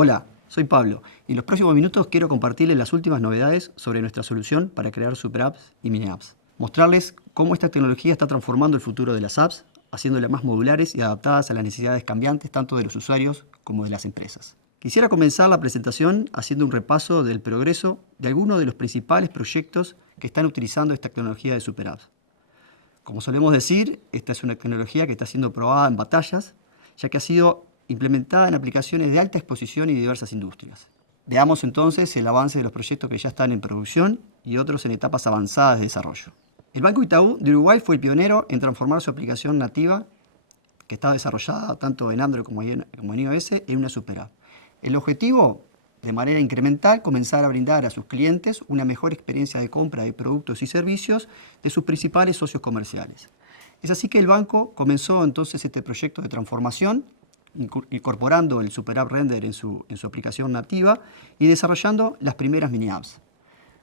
Hola, soy Pablo y en los próximos minutos quiero compartirles las últimas novedades sobre nuestra solución para crear super apps y mini apps. Mostrarles cómo esta tecnología está transformando el futuro de las apps, haciéndolas más modulares y adaptadas a las necesidades cambiantes tanto de los usuarios como de las empresas. Quisiera comenzar la presentación haciendo un repaso del progreso de algunos de los principales proyectos que están utilizando esta tecnología de super apps. Como solemos decir, esta es una tecnología que está siendo probada en batallas, ya que ha sido implementada en aplicaciones de alta exposición y diversas industrias. Veamos entonces el avance de los proyectos que ya están en producción y otros en etapas avanzadas de desarrollo. El Banco Itaú de Uruguay fue el pionero en transformar su aplicación nativa, que está desarrollada tanto en Android como en iOS, en una super app. El objetivo, de manera incremental, comenzar a brindar a sus clientes una mejor experiencia de compra de productos y servicios de sus principales socios comerciales. Es así que el banco comenzó entonces este proyecto de transformación, incorporando el Super App Render en su aplicación nativa y desarrollando las primeras mini apps.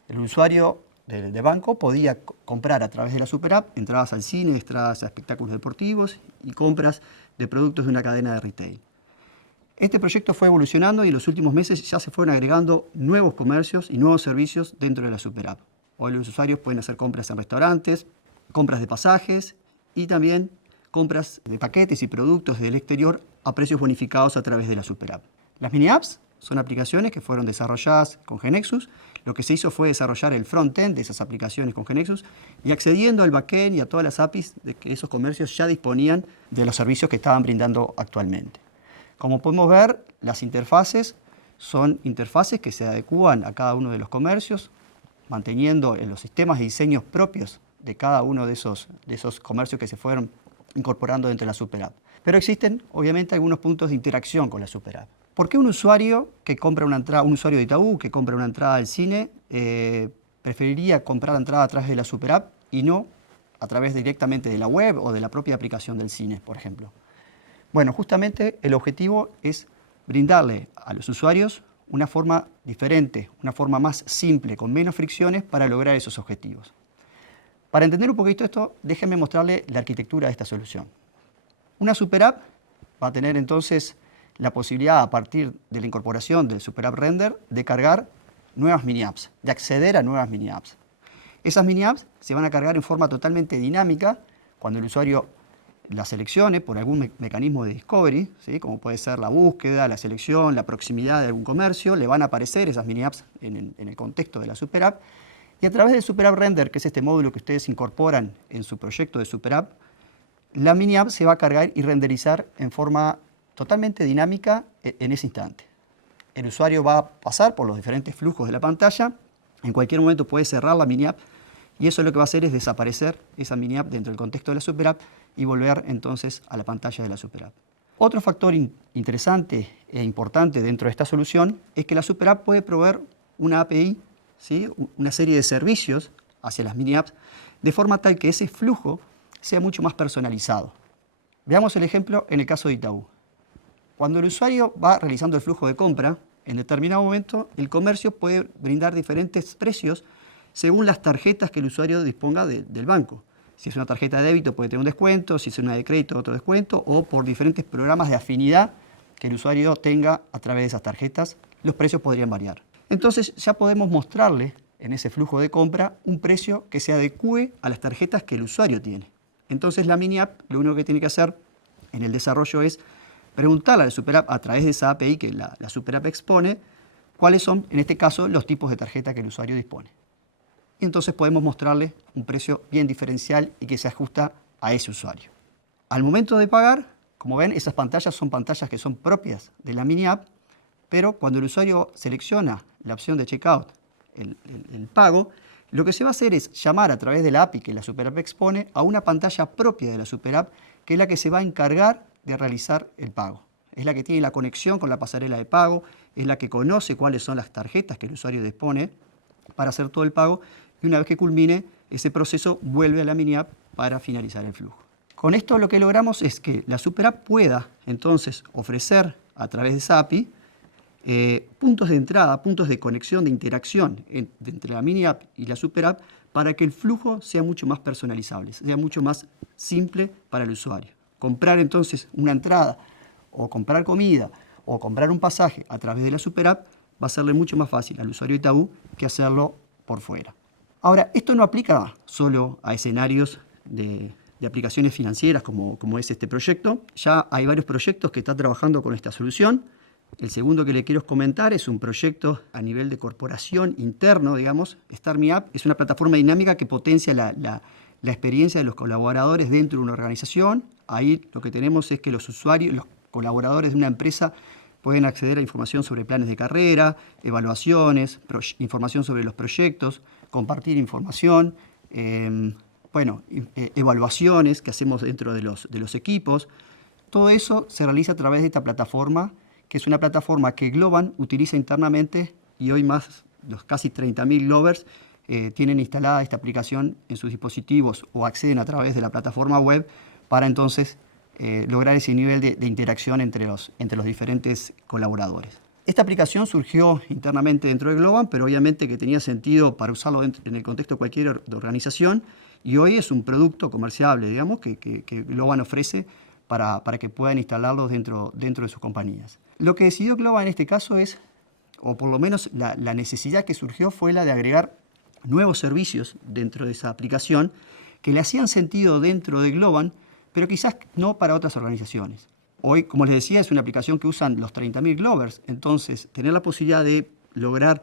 El usuario de banco podía comprar a través de la Super App entradas al cine, entradas a espectáculos deportivos y compras de productos de una cadena de retail. Este proyecto fue evolucionando y en los últimos meses ya se fueron agregando nuevos comercios y nuevos servicios dentro de la Super App. Hoy los usuarios pueden hacer compras en restaurantes, compras de pasajes y también compras de paquetes y productos del exterior a precios bonificados a través de la Super App. Las mini apps son aplicaciones que fueron desarrolladas con GeneXus. Lo que se hizo fue desarrollar el front-end de esas aplicaciones con GeneXus y accediendo al back-end y a todas las APIs de que esos comercios ya disponían de los servicios que estaban brindando actualmente. Como podemos ver, las interfaces son interfaces que se adecúan a cada uno de los comercios, manteniendo los sistemas de diseños propios de cada uno de esos comercios que se fueron incorporando dentro de la Super App. Pero existen, obviamente, algunos puntos de interacción con la Super App. ¿Por qué un usuario que compra una entrada, un usuario de Itaú que compra una entrada al cine, preferiría comprar la entrada a través de la Super App y no a través directamente de la web o de la propia aplicación del cine, por ejemplo? Bueno, justamente el objetivo es brindarle a los usuarios una forma diferente, una forma más simple, con menos fricciones para lograr esos objetivos. Para entender un poquito esto, déjenme mostrarle la arquitectura de esta solución. Una Super App va a tener entonces la posibilidad, a partir de la incorporación del Super App Render, de cargar nuevas mini apps, de acceder a nuevas mini apps. Esas mini apps se van a cargar en forma totalmente dinámica cuando el usuario la seleccione por algún mecanismo de discovery, ¿sí? Como puede ser la búsqueda, la selección, la proximidad de algún comercio, le van a aparecer esas mini apps en el contexto de la Super App. Y a través del Super App Render, que es este módulo que ustedes incorporan en su proyecto de Super App, la mini app se va a cargar y renderizar en forma totalmente dinámica en ese instante. El usuario va a pasar por los diferentes flujos de la pantalla, en cualquier momento puede cerrar la mini app y eso lo que va a hacer es desaparecer esa mini app dentro del contexto de la Super App y volver entonces a la pantalla de la Super App. Otro factor interesante e importante dentro de esta solución es que la Super App puede proveer una API, ¿sí? Una serie de servicios hacia las mini apps, de forma tal que ese flujo sea mucho más personalizado. Veamos el ejemplo en el caso de Itaú. Cuando el usuario va realizando el flujo de compra, en determinado momento el comercio puede brindar diferentes precios según las tarjetas que el usuario disponga del banco. Si es una tarjeta de débito puede tener un descuento, si es una de crédito otro descuento, o por diferentes programas de afinidad que el usuario tenga a través de esas tarjetas, los precios podrían variar. Entonces ya podemos mostrarle en ese flujo de compra un precio que se adecue a las tarjetas que el usuario tiene. Entonces la mini app lo único que tiene que hacer en el desarrollo es preguntarle a la Super App a través de esa API que la Super App expone cuáles son, en este caso, los tipos de tarjeta que el usuario dispone. Y entonces podemos mostrarle un precio bien diferencial y que se ajusta a ese usuario. Al momento de pagar, como ven, esas pantallas son pantallas que son propias de la mini app, pero cuando el usuario selecciona la opción de checkout, el pago, lo que se va a hacer es llamar a través de la API que la Super App expone a una pantalla propia de la Super App, que es la que se va a encargar de realizar el pago. Es la que tiene la conexión con la pasarela de pago, es la que conoce cuáles son las tarjetas que el usuario dispone para hacer todo el pago y una vez que culmine ese proceso vuelve a la mini app para finalizar el flujo. Con esto lo que logramos es que la Super App pueda entonces ofrecer a través de esa API puntos de entrada, puntos de conexión, de interacción entre la mini app y la Super App para que el flujo sea mucho más personalizable, sea mucho más simple para el usuario. Comprar entonces una entrada o comprar comida o comprar un pasaje a través de la super app va a serle mucho más fácil al usuario Itaú que hacerlo por fuera. Ahora, esto no aplica solo a escenarios de aplicaciones financieras como es este proyecto. Ya hay varios proyectos que están trabajando con esta solución. El segundo que le quiero comentar es un proyecto a nivel de corporación interno, digamos. Start Me Up es una plataforma dinámica que potencia la experiencia de los colaboradores dentro de una organización. Ahí lo que tenemos es que los usuarios, los colaboradores de una empresa pueden acceder a información sobre planes de carrera, evaluaciones, información sobre los proyectos, compartir información, evaluaciones que hacemos dentro de los equipos. Todo eso se realiza a través de esta plataforma, que es una plataforma que Globant utiliza internamente y hoy más los casi 30.000 Glovers tienen instalada esta aplicación en sus dispositivos o acceden a través de la plataforma web para entonces lograr ese nivel de interacción entre los diferentes colaboradores. Esta aplicación surgió internamente dentro de Globant, pero obviamente que tenía sentido para usarlo en el contexto de cualquier organización y hoy es un producto comerciable, digamos, que Globant ofrece para que puedan instalarlos dentro de sus compañías. Lo que decidió Globant en este caso es, o por lo menos la necesidad que surgió fue la de agregar nuevos servicios dentro de esa aplicación que le hacían sentido dentro de Globant, pero quizás no para otras organizaciones. Hoy, como les decía, es una aplicación que usan los 30.000 Glovers, entonces tener la posibilidad de lograr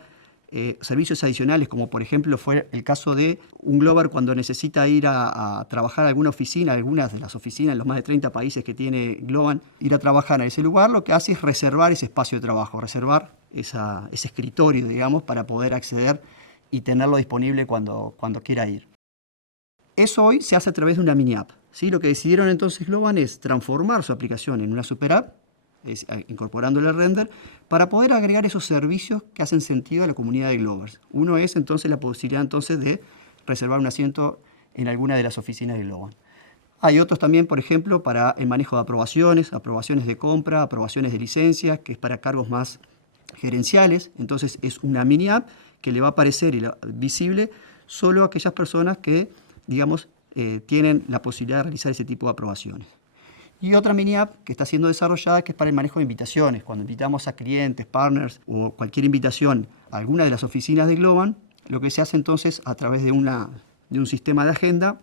servicios adicionales, como por ejemplo fue el caso de un Glover cuando necesita ir a trabajar a alguna oficina, algunas de las oficinas en los más de 30 países que tiene Globant, ir a trabajar a ese lugar, lo que hace es reservar ese espacio de trabajo, reservar ese escritorio, digamos, para poder acceder y tenerlo disponible cuando quiera ir. Eso hoy se hace a través de una mini app. ¿Sí? Lo que decidieron entonces Globant es transformar su aplicación en una super app, incorporándole el render, para poder agregar esos servicios que hacen sentido a la comunidad de Glovers. Uno es entonces la posibilidad entonces de reservar un asiento en alguna de las oficinas de Globant. Hay otros también, por ejemplo, para el manejo de aprobaciones de compra, aprobaciones de licencias, que es para cargos más gerenciales. Entonces es una mini app que le va a aparecer visible solo a aquellas personas que, digamos, tienen la posibilidad de realizar ese tipo de aprobaciones. Y otra mini app que está siendo desarrollada que es para el manejo de invitaciones. Cuando invitamos a clientes, partners o cualquier invitación a alguna de las oficinas de Globant, lo que se hace entonces a través de un sistema de agenda,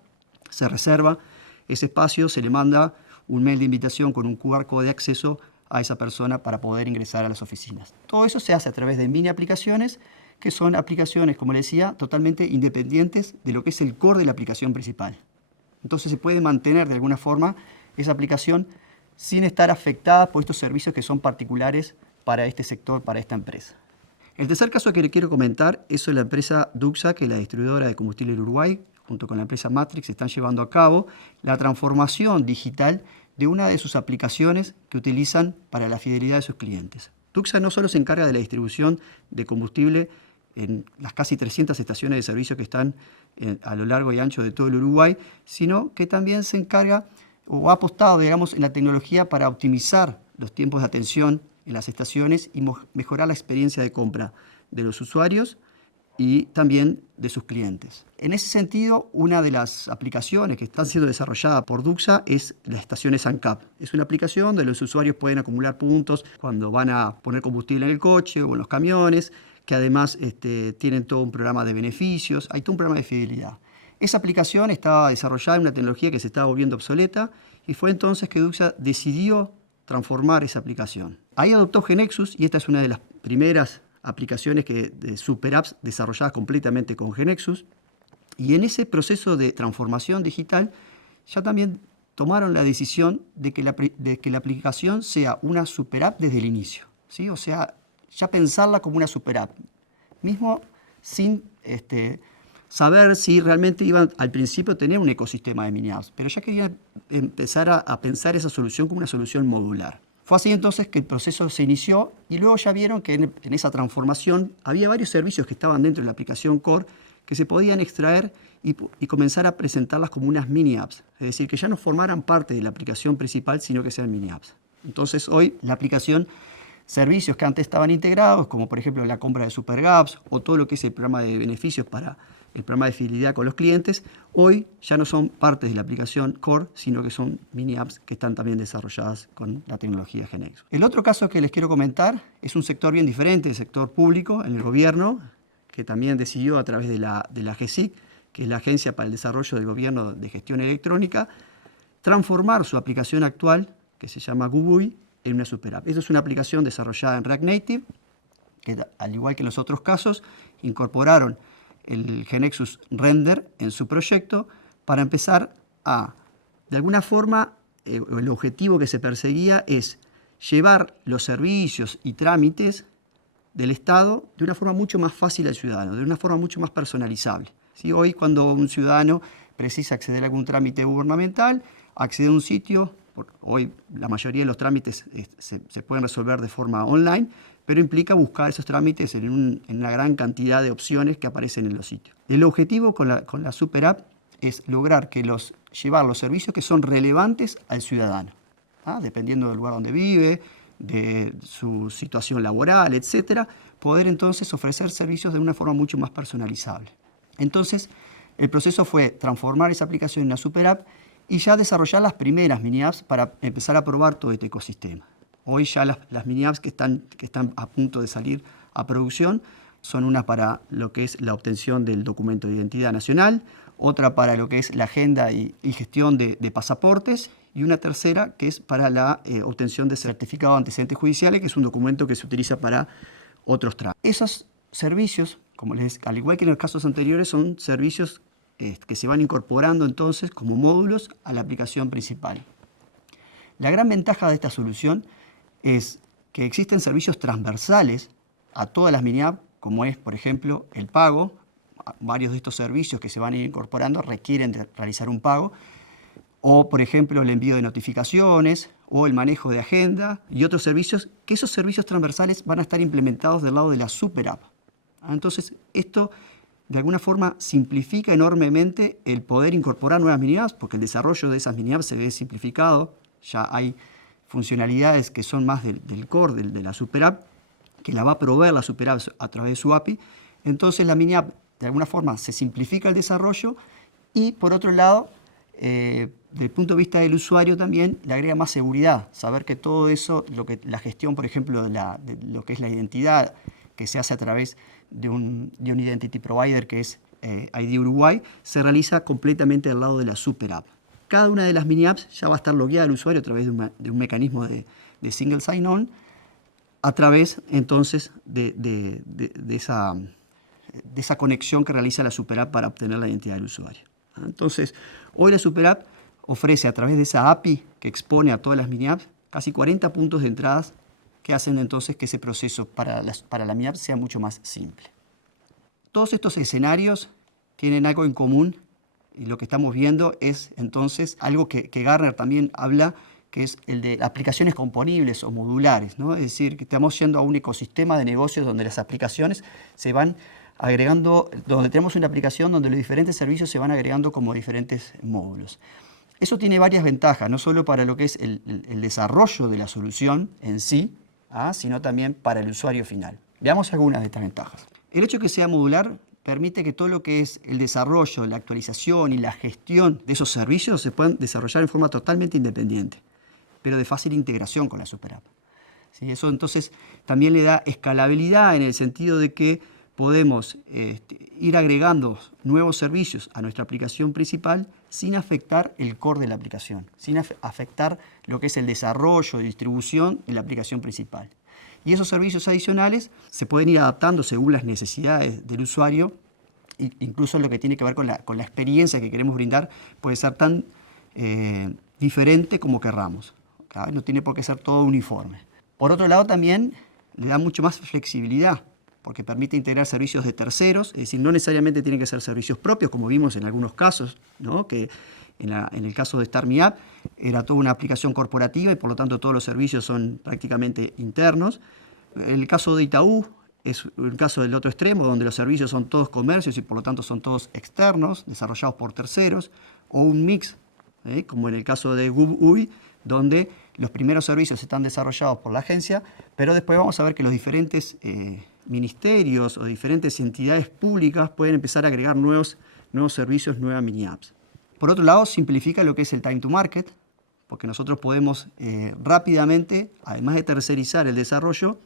se reserva ese espacio, se le manda un mail de invitación con un QR code de acceso a esa persona para poder ingresar a las oficinas. Todo eso se hace a través de mini aplicaciones, que son aplicaciones, como les decía, totalmente independientes de lo que es el core de la aplicación principal. Entonces se puede mantener de alguna forma esa aplicación sin estar afectada por estos servicios que son particulares para este sector, para esta empresa. El tercer caso que le quiero comentar es sobre la empresa Duxa, que es la distribuidora de combustible de Uruguay, junto con la empresa Matrix, están llevando a cabo la transformación digital de una de sus aplicaciones que utilizan para la fidelidad de sus clientes. Duxa no solo se encarga de la distribución de combustible en las casi 300 estaciones de servicio que están a lo largo y ancho de todo el Uruguay, sino que también se encarga o ha apostado, digamos, en la tecnología para optimizar los tiempos de atención en las estaciones y mejorar la experiencia de compra de los usuarios y también de sus clientes. En ese sentido, una de las aplicaciones que están siendo desarrolladas por Duxa es las estaciones ANCAP. Es una aplicación donde los usuarios pueden acumular puntos cuando van a poner combustible en el coche o en los camiones, que además tienen todo un programa de beneficios, hay todo un programa de fidelidad. Esa aplicación estaba desarrollada en una tecnología que se estaba volviendo obsoleta y fue entonces que Duxa decidió transformar esa aplicación. Ahí adoptó GeneXus y esta es una de las primeras aplicaciones de super apps desarrolladas completamente con GeneXus. Y en ese proceso de transformación digital ya también tomaron la decisión de que la aplicación sea una super app desde el inicio, ¿sí? O sea, ya pensarla como una super app, mismo sin saber si realmente iban al principio a tener un ecosistema de mini apps, pero ya querían empezar a pensar esa solución como una solución modular. Fue así entonces que el proceso se inició y luego ya vieron que en esa transformación había varios servicios que estaban dentro de la aplicación core que se podían extraer y comenzar a presentarlas como unas mini apps, es decir, que ya no formaran parte de la aplicación principal, sino que sean mini apps. Entonces hoy la aplicación servicios que antes estaban integrados, como por ejemplo la compra de super apps o todo lo que es el programa de beneficios para el programa de fidelidad con los clientes, hoy ya no son partes de la aplicación core, sino que son mini apps que están también desarrolladas con la tecnología GeneXus. El otro caso que les quiero comentar es un sector bien diferente, el sector público, en el gobierno, que también decidió a través de la GESIC, que es la Agencia para el Desarrollo del Gobierno de Gestión Electrónica, transformar su aplicación actual, que se llama GUBUI, en una super app. Esta es una aplicación desarrollada en React Native, que al igual que en los otros casos, incorporaron el GeneXus Render en su proyecto para empezar a, de alguna forma, el objetivo que se perseguía es llevar los servicios y trámites del Estado de una forma mucho más fácil al ciudadano, de una forma mucho más personalizable. ¿Sí? Hoy, cuando un ciudadano precisa acceder a algún trámite gubernamental, accede a un sitio. Hoy la mayoría de los trámites se pueden resolver de forma online, pero implica buscar esos trámites en una gran cantidad de opciones que aparecen en los sitios. El objetivo con la super app es lograr llevar los servicios que son relevantes al ciudadano, dependiendo del lugar donde vive, de su situación laboral, etc., poder entonces ofrecer servicios de una forma mucho más personalizable. Entonces, el proceso fue transformar esa aplicación en una super app y ya desarrollar las primeras mini apps para empezar a probar todo este ecosistema. Hoy ya las mini apps que están a punto de salir a producción son una para lo que es la obtención del documento de identidad nacional, otra para lo que es la agenda y gestión de pasaportes, y una tercera que es para la obtención de certificado de antecedentes judiciales, que es un documento que se utiliza para otros trámites. Esos servicios, al igual que en los casos anteriores, son servicios que se van incorporando entonces como módulos a la aplicación principal. La gran ventaja de esta solución es que existen servicios transversales a todas las mini apps, como es, por ejemplo, el pago. Varios de estos servicios que se van a ir incorporando requieren de realizar un pago, o, por ejemplo, el envío de notificaciones o el manejo de agenda y otros servicios, que esos servicios transversales van a estar implementados del lado de la super app. Entonces, esto de alguna forma simplifica enormemente el poder incorporar nuevas mini apps, porque el desarrollo de esas mini apps se ve simplificado. Ya hay funcionalidades que son más del core, de la super app, que la va a proveer la super app a través de su API. Entonces la mini app de alguna forma se simplifica el desarrollo y, por otro lado, desde el punto de vista del usuario también le agrega más seguridad. Saber que todo eso, la gestión, por ejemplo, de lo que es la identidad, que se hace a través de un Identity Provider que es ID Uruguay, se realiza completamente al lado de la super app. Cada una de las mini apps ya va a estar logueada al usuario a través de un mecanismo de single sign-on, a través entonces de esa conexión que realiza la super app para obtener la identidad del usuario. Entonces, hoy la super app ofrece a través de esa API que expone a todas las mini apps casi 40 puntos de entradas que hacen entonces que ese proceso para la mini app sea mucho más simple. Todos estos escenarios tienen algo en común y lo que estamos viendo es entonces algo que Gartner también habla, que es el de aplicaciones componibles o modulares, ¿no? Es decir, que estamos yendo a un ecosistema de negocios donde las aplicaciones se van agregando, donde tenemos una aplicación donde los diferentes servicios se van agregando como diferentes módulos. Eso tiene varias ventajas, no solo para lo que es el desarrollo de la solución en sí, sino también para el usuario final. Veamos algunas de estas ventajas. El hecho de que sea modular permite que todo lo que es el desarrollo, la actualización y la gestión de esos servicios se puedan desarrollar en forma totalmente independiente, pero de fácil integración con la super app. ¿Sí? Eso entonces también le da escalabilidad en el sentido de que podemos ir agregando nuevos servicios a nuestra aplicación principal sin afectar el core de la aplicación, sin afectar lo que es el desarrollo y distribución de la aplicación principal. Y esos servicios adicionales se pueden ir adaptando según las necesidades del usuario, incluso lo que tiene que ver con la experiencia que queremos brindar puede ser tan diferente como querramos. No tiene por qué ser todo uniforme. Por otro lado, también le da mucho más flexibilidad, porque permite integrar servicios de terceros, es decir, no necesariamente tienen que ser servicios propios, como vimos en algunos casos, ¿no? Que en el caso de StarMeUp era toda una aplicación corporativa y por lo tanto todos los servicios son prácticamente internos. El caso de Itaú es el caso del otro extremo, donde los servicios son todos comercios y por lo tanto son todos externos, desarrollados por terceros, o un mix, como en el caso de GUBUI, donde los primeros servicios están desarrollados por la agencia, pero después vamos a ver que los diferentes ministerios o diferentes entidades públicas pueden empezar a agregar nuevos servicios, nuevas mini apps. Por otro lado, simplifica lo que es el time to market, porque nosotros podemos rápidamente, además de tercerizar el desarrollo,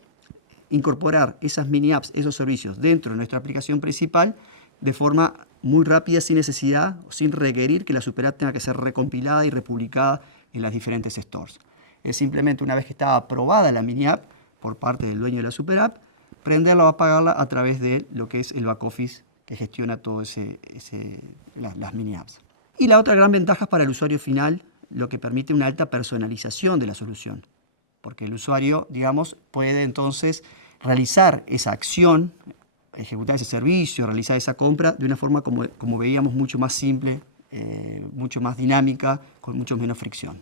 incorporar esas mini apps, esos servicios dentro de nuestra aplicación principal de forma muy rápida, sin necesidad, sin requerir que la super app tenga que ser recompilada y republicada en las diferentes stores. Es simplemente una vez que está aprobada la mini app por parte del dueño de la super app, prenderla o apagarla a través de lo que es el back office que gestiona todo las mini apps. Y la otra gran ventaja es para el usuario final, lo que permite una alta personalización de la solución. Porque el usuario, digamos, puede entonces realizar esa acción, ejecutar ese servicio, realizar esa compra de una forma, como veíamos, mucho más simple, mucho más dinámica, con mucho menos fricción.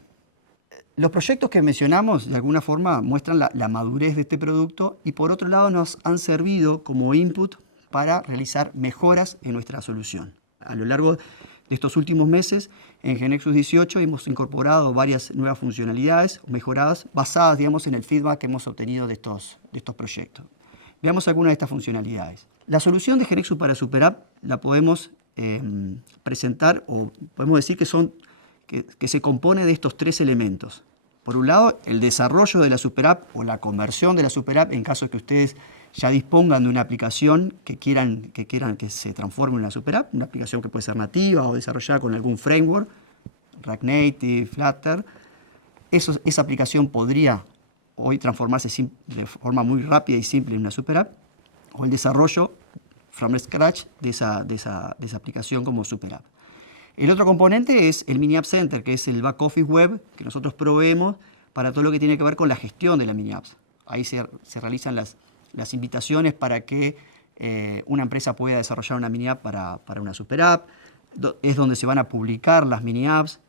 Los proyectos que mencionamos de alguna forma muestran la madurez de este producto y por otro lado nos han servido como input para realizar mejoras en nuestra solución. A lo largo de estos últimos meses en GeneXus 18 hemos incorporado varias nuevas funcionalidades mejoradas basadas, digamos, en el feedback que hemos obtenido de estos proyectos. Veamos algunas de estas funcionalidades. La solución de GeneXus para Super App la podemos presentar o podemos decir que se compone de estos tres elementos. Por un lado, el desarrollo de la Super App o la conversión de la Super App en caso de que ustedes ya dispongan de una aplicación que quieran que se transforme en una Super App, una aplicación que puede ser nativa o desarrollada con algún framework, React Native, Flutter. Esa aplicación podría hoy transformarse de forma muy rápida y simple en una Super App, o el desarrollo from scratch de esa aplicación como Super App. El otro componente es el Mini App Center, que es el back office web que nosotros proveemos para todo lo que tiene que ver con la gestión de las mini apps. Ahí se realizan las invitaciones para que una empresa pueda desarrollar una mini app para una super app. Es donde se van a publicar las mini apps.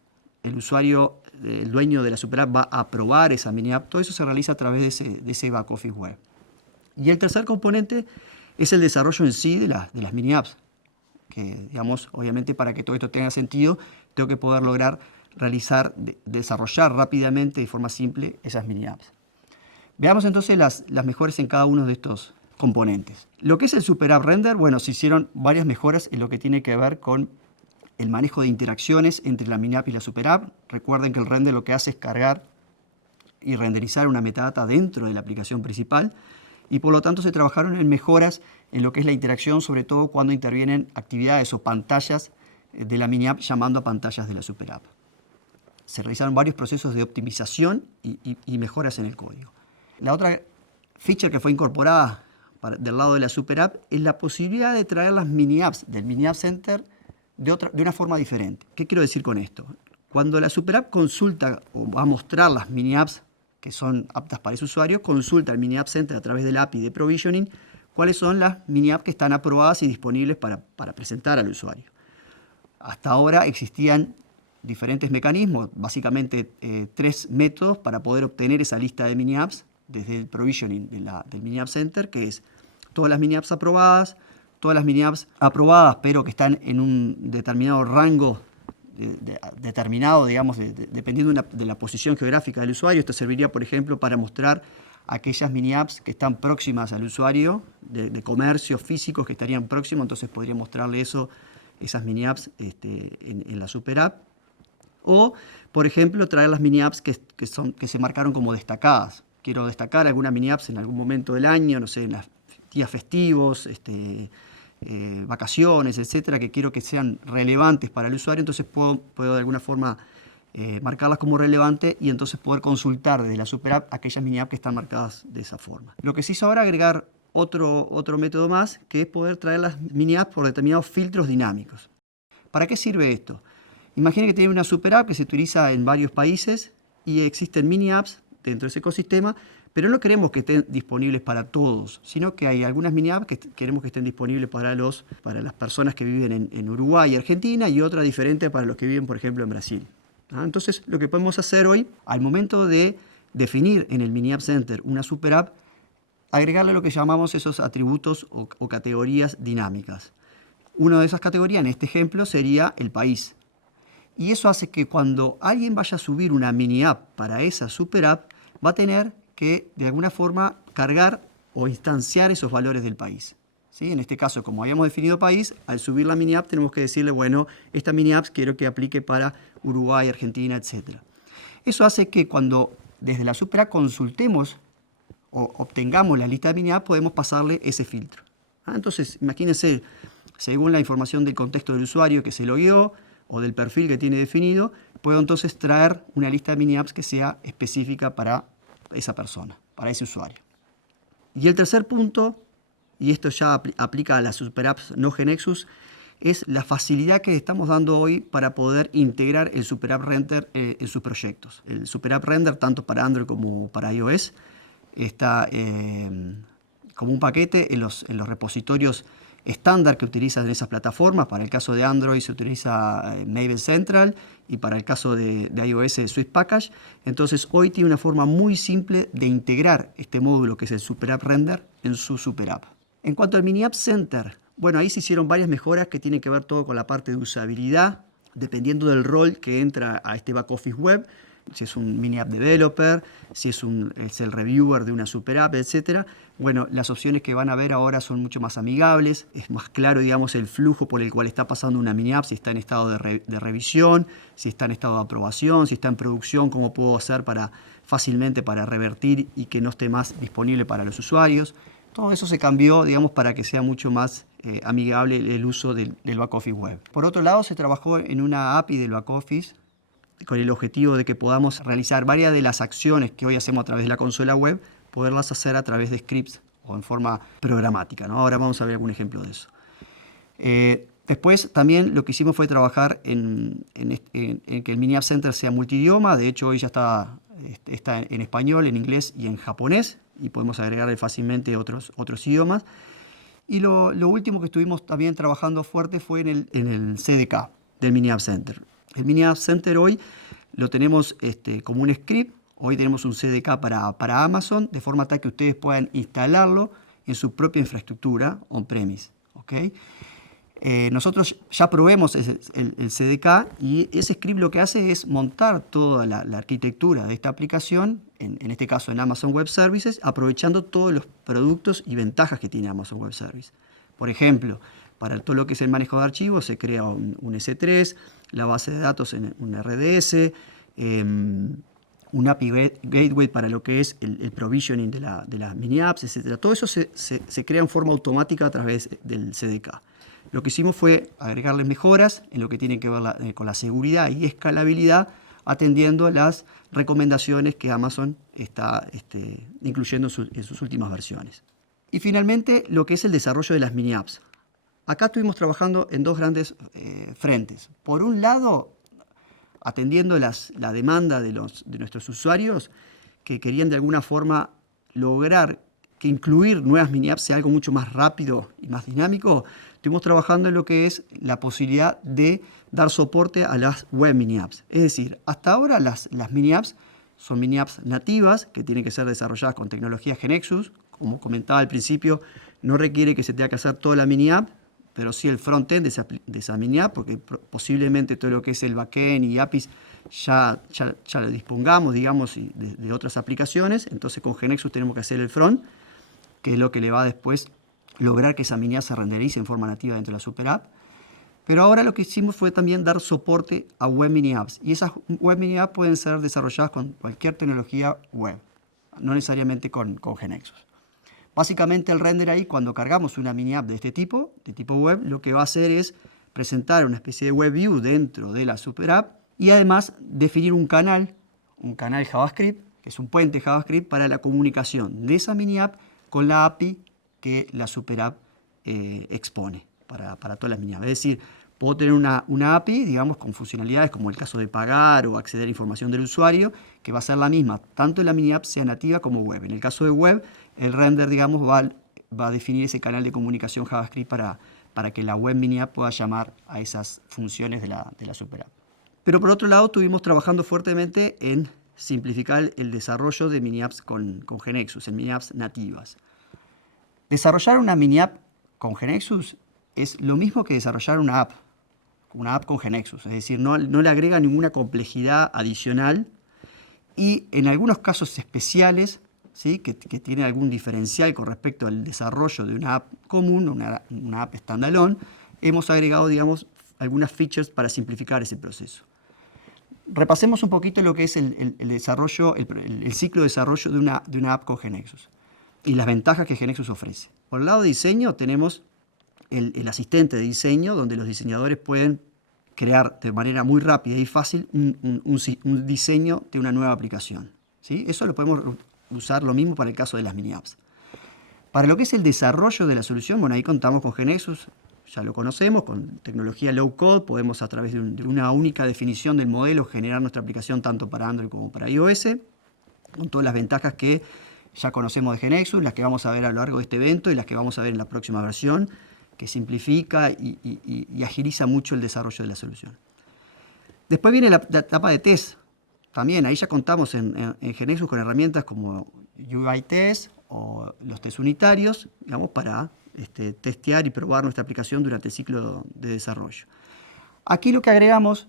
El usuario, el dueño de la super app va a aprobar esa mini app. Todo eso se realiza a través de ese back office web. Y el tercer componente es el desarrollo en sí de las mini apps. Que, digamos, obviamente para que todo esto tenga sentido, tengo que poder lograr desarrollar rápidamente de forma simple esas mini apps. Veamos entonces las mejores en cada uno de estos componentes. Lo que es el Super App Render, bueno, se hicieron varias mejoras en lo que tiene que ver con el manejo de interacciones entre la mini app y la Super App. Recuerden que el render lo que hace es cargar y renderizar una metadata dentro de la aplicación principal y por lo tanto se trabajaron en mejoras en lo que es la interacción, sobre todo cuando intervienen actividades o pantallas de la mini app llamando a pantallas de la Super App. Se realizaron varios procesos de optimización y mejoras en el código. La otra feature que fue incorporada del lado de la Super App es la posibilidad de traer las mini apps del Mini App Center de una forma diferente. ¿Qué quiero decir con esto? Cuando la Super App consulta o va a mostrar las mini apps que son aptas para ese usuario, consulta el Mini App Center a través del API de provisioning cuáles son las mini apps que están aprobadas y disponibles para presentar al usuario. Hasta ahora existían diferentes mecanismos, básicamente 3 métodos para poder obtener esa lista de mini apps desde el provisioning del Mini App Center, que es todas las mini apps aprobadas, todas las mini apps aprobadas pero que están en un determinado rango determinado, digamos, dependiendo de la posición geográfica del usuario. Esto serviría, por ejemplo, para mostrar aquellas mini apps que están próximas al usuario, de comercios físicos que estarían próximos, entonces podría mostrarle esas mini apps en la Super App. O, por ejemplo, traer las mini apps que se marcaron como destacadas. Quiero destacar alguna mini apps en algún momento del año, no sé, en los días festivos, vacaciones, etcétera, que quiero que sean relevantes para el usuario, entonces puedo de alguna forma marcarlas como relevantes y entonces poder consultar desde la Super App aquellas mini apps que están marcadas de esa forma. Lo que se hizo ahora es agregar otro método más, que es poder traer las mini apps por determinados filtros dinámicos. ¿Para qué sirve esto? Imaginen que tienen una Super App que se utiliza en varios países y existen mini apps dentro de ese ecosistema, pero no queremos que estén disponibles para todos, sino que hay algunas mini apps que queremos que estén disponibles para las personas que viven en Uruguay y Argentina y otras diferentes para los que viven, por ejemplo, en Brasil. Entonces, lo que podemos hacer hoy, al momento de definir en el Mini App Center una Super App, agregarle lo que llamamos esos atributos o categorías dinámicas. Una de esas categorías, en este ejemplo, sería el país. Y eso hace que cuando alguien vaya a subir una mini app para esa super app, va a tener que de alguna forma cargar o instanciar esos valores del país. ¿Sí? En este caso, como habíamos definido país, al subir la mini app tenemos que decirle, bueno, esta mini app quiero que aplique para Uruguay, Argentina, etc. Eso hace que cuando desde la super app consultemos o obtengamos la lista de mini app, podemos pasarle ese filtro. Entonces, imagínense, según la información del contexto del usuario que se logueó o del perfil que tiene definido, puedo entonces traer una lista de mini apps que sea específica para esa persona, para ese usuario. Y el tercer punto, y esto ya aplica a las super apps no GeneXus, es la facilidad que estamos dando hoy para poder integrar el Super App Render en sus proyectos. El Super App Render, tanto para Android como para iOS, está como un paquete en los repositorios estándar que utilizan esas plataformas. Para el caso de Android se utiliza Maven Central y para el caso de iOS Swift Package. Entonces hoy tiene una forma muy simple de integrar este módulo que es el Super App Render en su Super App. En cuanto al Mini App Center, bueno, ahí se hicieron varias mejoras que tienen que ver todo con la parte de usabilidad, dependiendo del rol que entra a este back office web, si es un mini app developer, si es el reviewer de una super app, etc. Bueno, las opciones que van a ver ahora son mucho más amigables, es más claro, digamos, el flujo por el cual está pasando una mini app, si está en estado de revisión, si está en estado de aprobación, si está en producción, cómo puedo hacer fácilmente para revertir y que no esté más disponible para los usuarios. Todo eso se cambió, digamos, para que sea mucho más amigable el uso del back office web. Por otro lado, se trabajó en una API del back office con el objetivo de que podamos realizar varias de las acciones que hoy hacemos a través de la consola web, poderlas hacer a través de scripts o en forma programática, ¿no? Ahora vamos a ver algún ejemplo de eso. Después también lo que hicimos fue trabajar en que el Mini App Center sea multidioma. De hecho hoy ya está en español, en inglés y en japonés, y podemos agregarle fácilmente otros idiomas. Y lo último que estuvimos también trabajando fuerte fue en el CDK del Mini App Center. El Mini App Center hoy lo tenemos como un script. Hoy tenemos un CDK para Amazon, de forma tal que ustedes puedan instalarlo en su propia infraestructura on-premise. ¿Okay? Nosotros ya probemos el CDK y ese script lo que hace es montar toda la arquitectura de esta aplicación, en este caso en Amazon Web Services, aprovechando todos los productos y ventajas que tiene Amazon Web Services. Por ejemplo, para todo lo que es el manejo de archivos se crea un S3, la base de datos en un RDS, un API Gateway para lo que es el provisioning de las mini apps, etc. Todo eso se crea en forma automática a través del CDK. Lo que hicimos fue agregarles mejoras en lo que tiene que ver con la seguridad y escalabilidad, atendiendo las recomendaciones que Amazon está incluyendo en sus últimas versiones. Y finalmente, lo que es el desarrollo de las mini apps. Acá estuvimos trabajando en dos grandes frentes. Por un lado, atendiendo la demanda de nuestros usuarios que querían de alguna forma lograr que incluir nuevas mini apps sea algo mucho más rápido y más dinámico. Estuvimos trabajando en lo que es la posibilidad de dar soporte a las web mini apps. Es decir, hasta ahora las mini apps son mini apps nativas que tienen que ser desarrolladas con tecnología GeneXus. Como comentaba al principio, no requiere que se tenga que hacer toda la mini app, pero sí el front-end de esa mini app, porque posiblemente todo lo que es el backend y APIs ya lo dispongamos, digamos, de otras aplicaciones. Entonces con GeneXus tenemos que hacer el front, que es lo que le va a después lograr que esa mini app se renderice en forma nativa dentro de la super app. Pero ahora lo que hicimos fue también dar soporte a web mini apps. Y esas web mini apps pueden ser desarrolladas con cualquier tecnología web, no necesariamente con GeneXus. Básicamente el render ahí, cuando cargamos una mini app de este tipo web, lo que va a hacer es presentar una especie de web view dentro de la super app y además definir un canal JavaScript, que es un puente JavaScript para la comunicación de esa mini app con la API que la super app expone para todas las mini apps. Es decir, puedo tener una API, digamos, con funcionalidades como el caso de pagar o acceder a información del usuario, que va a ser la misma, tanto en la mini app sea nativa como web. En el caso de web, el render, digamos, va a definir ese canal de comunicación JavaScript para que la web mini app pueda llamar a esas funciones de la super app. Pero por otro lado, estuvimos trabajando fuertemente en simplificar el desarrollo de mini apps con GeneXus, en mini apps nativas. Desarrollar una mini app con GeneXus es lo mismo que desarrollar una app una app con GeneXus, es decir, no le agrega ninguna complejidad adicional y en algunos casos especiales, ¿sí? que tiene algún diferencial con respecto al desarrollo de una app común, una app standalone, hemos agregado, digamos, algunas features para simplificar ese proceso. Repasemos un poquito lo que es el desarrollo, el ciclo de desarrollo de una app con GeneXus y las ventajas que GeneXus ofrece. Por el lado de diseño tenemos el asistente de diseño, donde los diseñadores pueden crear de manera muy rápida y fácil un diseño de una nueva aplicación, ¿sí? Eso lo podemos usar lo mismo para el caso de las mini apps. Para lo que es el desarrollo de la solución, bueno, ahí contamos con GeneXus, ya lo conocemos, con tecnología low code podemos a través de una única definición del modelo generar nuestra aplicación tanto para Android como para iOS, con todas las ventajas que ya conocemos de GeneXus, las que vamos a ver a lo largo de este evento y las que vamos a ver en la próxima versión, que simplifica y agiliza mucho el desarrollo de la solución. Después viene la etapa de test. También ahí ya contamos en GeneXus con herramientas como UI Test o los test unitarios, digamos, para testear y probar nuestra aplicación durante el ciclo de desarrollo. Aquí lo que agregamos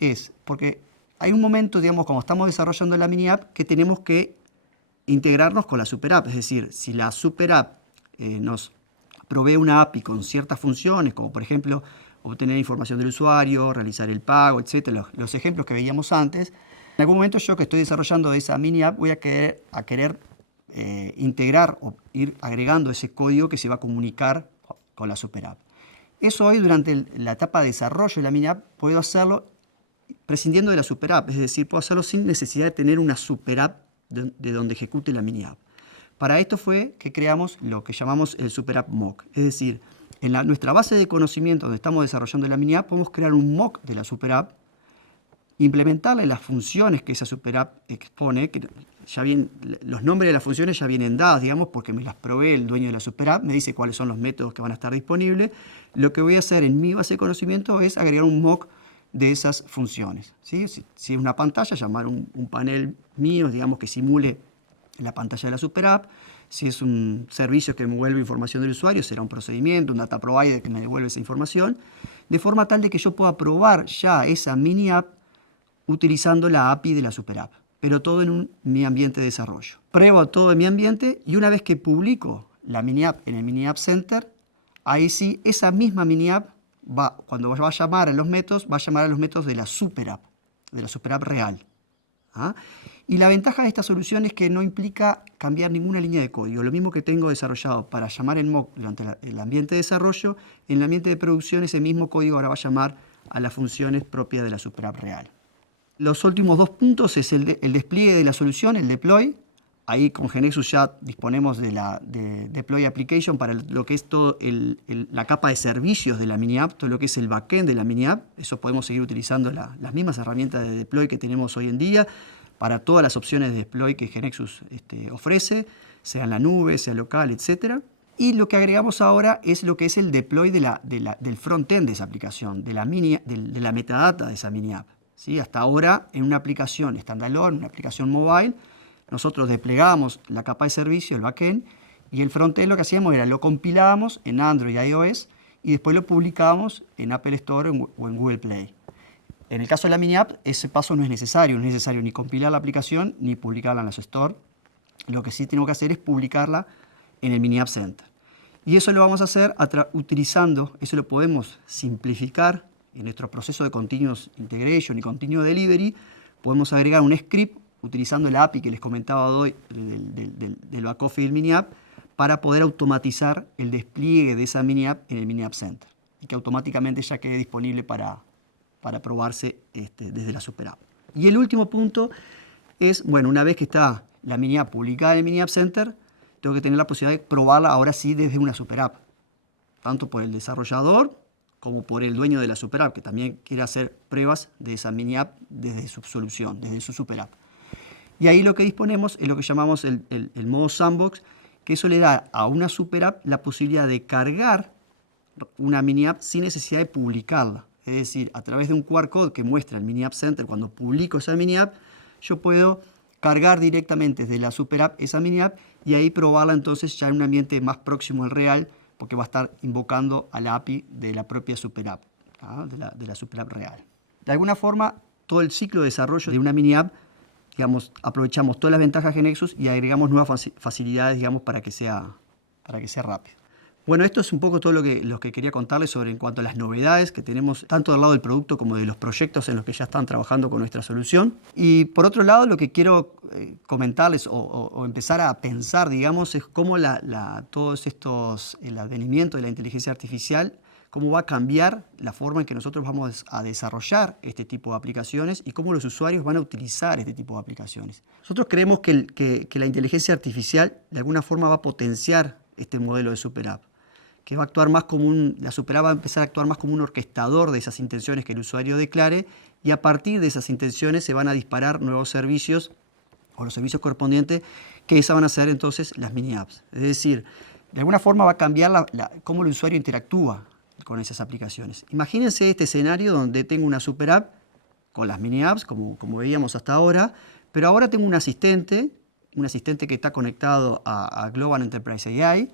es, porque hay un momento, digamos, cuando estamos desarrollando la mini app, que tenemos que integrarnos con la super app. Es decir, si la super app nos provee una API con ciertas funciones, como por ejemplo obtener información del usuario, realizar el pago, etc., los ejemplos que veíamos antes, en algún momento yo que estoy desarrollando esa mini app voy a querer integrar o ir agregando ese código que se va a comunicar con la super app. Eso hoy durante la etapa de desarrollo de la mini app puedo hacerlo prescindiendo de la super app, es decir, puedo hacerlo sin necesidad de tener una super app de donde ejecute la mini app. Para esto fue que creamos lo que llamamos el Super App Mock. Es decir, en nuestra base de conocimiento donde estamos desarrollando la mini app, podemos crear un mock de la Super App, implementarle las funciones que esa Super App expone, que ya los nombres de las funciones ya vienen dadas, digamos, porque me las provee el dueño de la Super App, me dice cuáles son los métodos que van a estar disponibles. Lo que voy a hacer en mi base de conocimiento es agregar un mock de esas funciones, ¿sí? Si es una pantalla, llamar un panel mío, digamos, que simule la pantalla de la super app. Si es un servicio que me devuelve información del usuario, será un procedimiento, un data provider que me devuelve esa información, de forma tal de que yo pueda probar ya esa mini app utilizando la API de la super app, pero todo en mi ambiente de desarrollo. Pruebo todo en mi ambiente y una vez que publico la mini app en el Mini App Center, ahí sí, esa misma mini app cuando va a llamar a los métodos, va a llamar a los métodos de la super app real. ¿Ah? Y la ventaja de esta solución es que no implica cambiar ninguna línea de código. Lo mismo que tengo desarrollado para llamar en mock durante el ambiente de desarrollo, en el ambiente de producción ese mismo código ahora va a llamar a las funciones propias de la super app real. Los últimos dos puntos es el despliegue de la solución, el deploy. Ahí con GeneXus ya disponemos de Deploy Application para lo que es toda la capa de servicios de la mini app, todo lo que es el backend de la mini app. Eso podemos seguir utilizando las mismas herramientas de deploy que tenemos hoy en día para todas las opciones de deploy que GeneXus ofrece, sea en la nube, sea local, etc. Y lo que agregamos ahora es lo que es el deploy del frontend de esa aplicación, de la metadata de esa mini app, ¿sí? Hasta ahora en una aplicación standalone, una aplicación mobile, nosotros desplegamos la capa de servicio, el backend, y el frontend lo que hacíamos era lo compilábamos en Android y iOS y después lo publicábamos en Apple Store o en Google Play. En el caso de la mini app, ese paso no es necesario ni compilar la aplicación ni publicarla en las Store. Lo que sí tenemos que hacer es publicarla en el Mini App Center. Y eso lo vamos a hacer utilizando, eso lo podemos simplificar en nuestro proceso de Continuous Integration y Continuous Delivery. Podemos agregar un script utilizando el API que les comentaba hoy del backoffice del mini app para poder automatizar el despliegue de esa mini app en el Mini App Center y que automáticamente ya quede disponible para probarse desde la super app. Y el último punto es, bueno, una vez que está la mini app publicada en el Mini App Center, tengo que tener la posibilidad de probarla ahora sí desde una super app, tanto por el desarrollador como por el dueño de la super app, que también quiere hacer pruebas de esa mini app desde su solución, desde su super app. Y ahí lo que disponemos es lo que llamamos el modo sandbox, que eso le da a una super app la posibilidad de cargar una mini app sin necesidad de publicarla. Es decir, a través de un QR code que muestra el Mini App Center, cuando publico esa mini app, yo puedo cargar directamente desde la super app esa mini app y ahí probarla entonces ya en un ambiente más próximo al real, porque va a estar invocando a la API de la propia super app. de la super app real. De alguna forma, todo el ciclo de desarrollo de una mini app, digamos, aprovechamos todas las ventajas de Nexus y agregamos nuevas facilidades, digamos, para que sea rápido. Bueno, esto es un poco todo lo que quería contarles sobre en cuanto a las novedades que tenemos tanto del lado del producto como de los proyectos en los que ya están trabajando con nuestra solución. Y por otro lado, lo que quiero comentarles o empezar a pensar, digamos, es cómo todos estos, el advenimiento de la inteligencia artificial, cómo va a cambiar la forma en que nosotros vamos a desarrollar este tipo de aplicaciones y cómo los usuarios van a utilizar este tipo de aplicaciones. Nosotros creemos que la inteligencia artificial de alguna forma va a potenciar este modelo de super app, que va a actuar más como la super app va a empezar a actuar más como un orquestador de esas intenciones que el usuario declare, y a partir de esas intenciones se van a disparar nuevos servicios o los servicios correspondientes, que esas van a ser entonces las mini apps. Es decir, de alguna forma va a cambiar cómo el usuario interactúa con esas aplicaciones. Imagínense este escenario donde tengo una super app con las mini apps, como veíamos hasta ahora, pero ahora tengo un asistente que está conectado a Global Enterprise AI,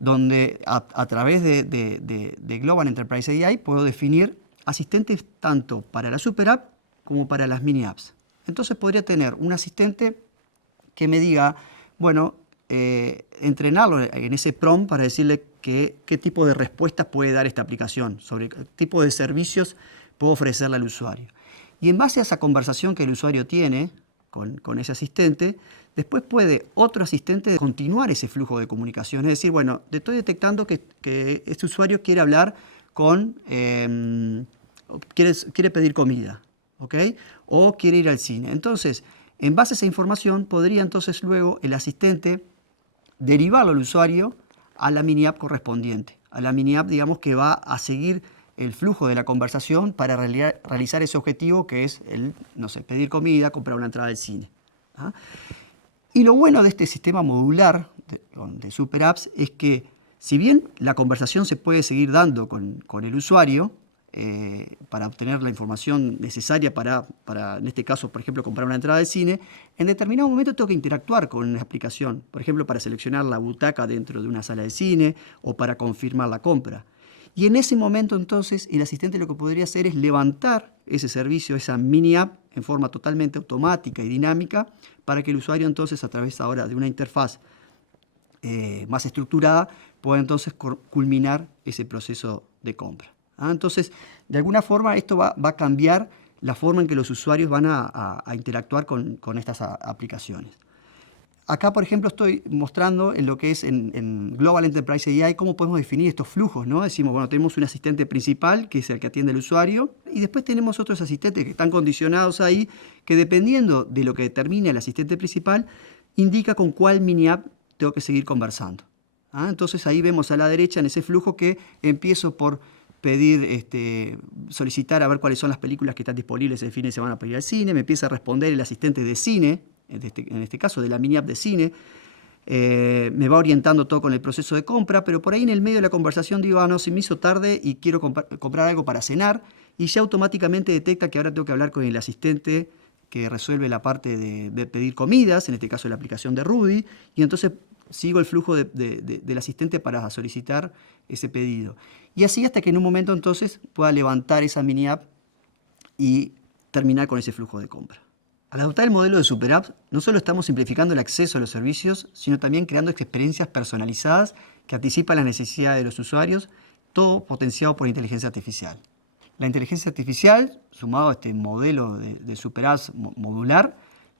donde a través de Global Enterprise AI puedo definir asistentes tanto para la super app como para las mini apps. Entonces podría tener un asistente que me diga, bueno, entrenarlo en ese prompt para decirle qué tipo de respuestas puede dar esta aplicación, sobre qué tipo de servicios puedo ofrecerle al usuario. Y en base a esa conversación que el usuario tiene con ese asistente, después puede otro asistente continuar ese flujo de comunicación. Es decir, bueno, estoy detectando que este usuario quiere hablar quiere pedir comida, ¿ok? O quiere ir al cine. Entonces, en base a esa información, podría entonces luego el asistente derivarlo al usuario a la mini app correspondiente. A la mini app, digamos, que va a seguir el flujo de la conversación para realizar ese objetivo que es pedir comida, comprar una entrada al cine. ¿Ah? Y lo bueno de este sistema modular de super apps es que si bien la conversación se puede seguir dando con el usuario para obtener la información necesaria para, en este caso, por ejemplo, comprar una entrada de cine, en determinado momento tengo que interactuar con la aplicación, por ejemplo, para seleccionar la butaca dentro de una sala de cine o para confirmar la compra. Y en ese momento, entonces, el asistente lo que podría hacer es levantar ese servicio, esa mini app, en forma totalmente automática y dinámica, para que el usuario, entonces, a través ahora de una interfaz más estructurada, pueda entonces culminar ese proceso de compra. Entonces, de alguna forma, esto va a cambiar la forma en que los usuarios van a interactuar con estas aplicaciones. Acá, por ejemplo, estoy mostrando en lo que es en Global Enterprise AI cómo podemos definir estos flujos, ¿no? Decimos, bueno, tenemos un asistente principal, que es el que atiende al usuario, y después tenemos otros asistentes que están condicionados ahí, que dependiendo de lo que determine el asistente principal, indica con cuál mini app tengo que seguir conversando. Entonces ahí vemos a la derecha en ese flujo que empiezo por pedir, solicitar a ver cuáles son las películas que están disponibles el fin de semana para ir al cine, me empieza a responder el asistente de cine, en este caso de la mini app de cine, me va orientando todo con el proceso de compra, pero por ahí en el medio de la conversación digo, no, se me hizo tarde y quiero comprar algo para cenar, y ya automáticamente detecta que ahora tengo que hablar con el asistente que resuelve la parte de pedir comidas, en este caso la aplicación de Rudy, y entonces sigo el flujo del asistente para solicitar ese pedido. Y así hasta que en un momento entonces pueda levantar esa mini app y terminar con ese flujo de compra. Al adoptar el modelo de super app, no solo estamos simplificando el acceso a los servicios, sino también creando experiencias personalizadas que anticipan las necesidades de los usuarios, todo potenciado por inteligencia artificial. La inteligencia artificial, sumado a este modelo de super apps modular,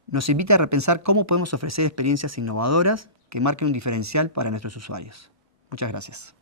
nos invita a repensar cómo podemos ofrecer experiencias innovadoras que marquen un diferencial para nuestros usuarios. Muchas gracias.